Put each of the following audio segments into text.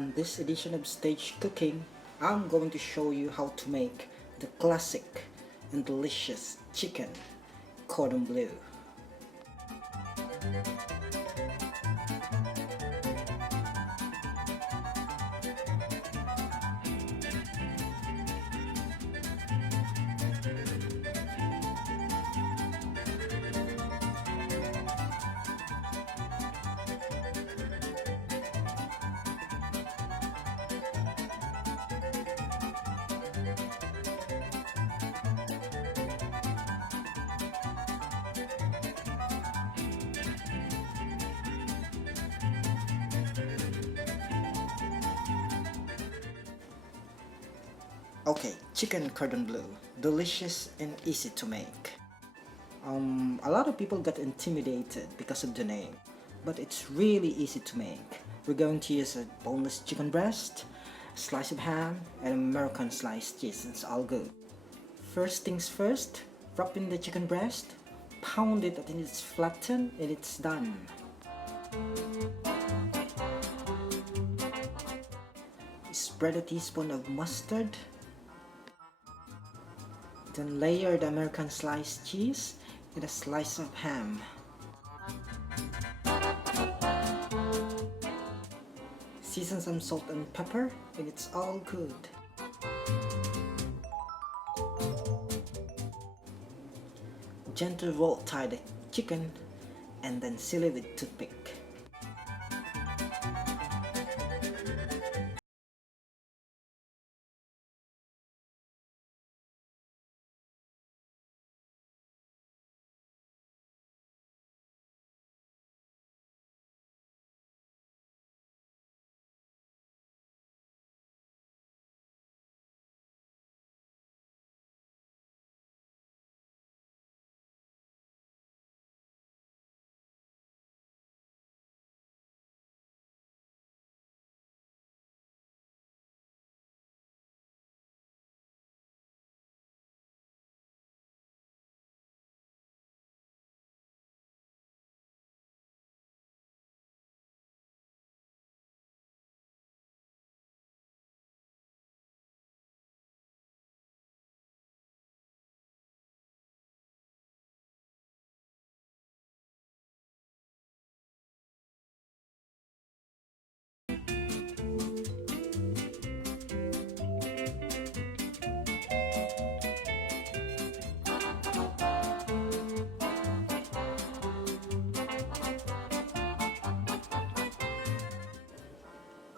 On this edition of Stage Cooking, I'm going to show you how to make the classic and delicious chicken cordon bleu. Okay, chicken cordon bleu, delicious and easy to make. A lot of people get intimidated because of the name, but it's really easy to make. We're going to use a boneless chicken breast, a slice of ham, and American sliced cheese. It's all good. First things first, wrap in the chicken breast, pound it until it's flattened, and it's done. Spread a teaspoon of mustard. Then layer the American sliced cheese and a slice of ham. Season some salt and pepper and it's all good. Gently roll tie the chicken and then seal it with toothpick.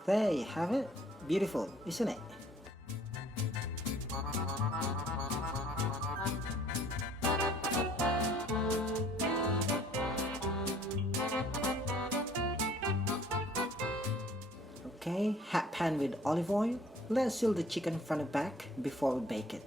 There you have it. Beautiful, isn't it? Okay, hot pan with olive oil. Let's seal the chicken front and back before we bake it.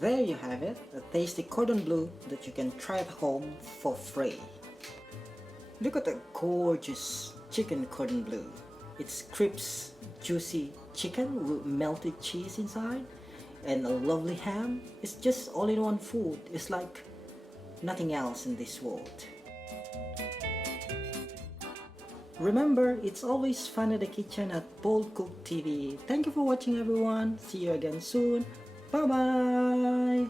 There you have it, a tasty cordon bleu that you can try at home for free. Look at the gorgeous chicken cordon bleu. It's crisp, juicy chicken with melted cheese inside and a lovely ham. It's just all-in-one food. It's like nothing else in this world. Remember, it's always fun at the kitchen at Bold Cook TV. Thank you for watching everyone. See you again soon. Bye bye.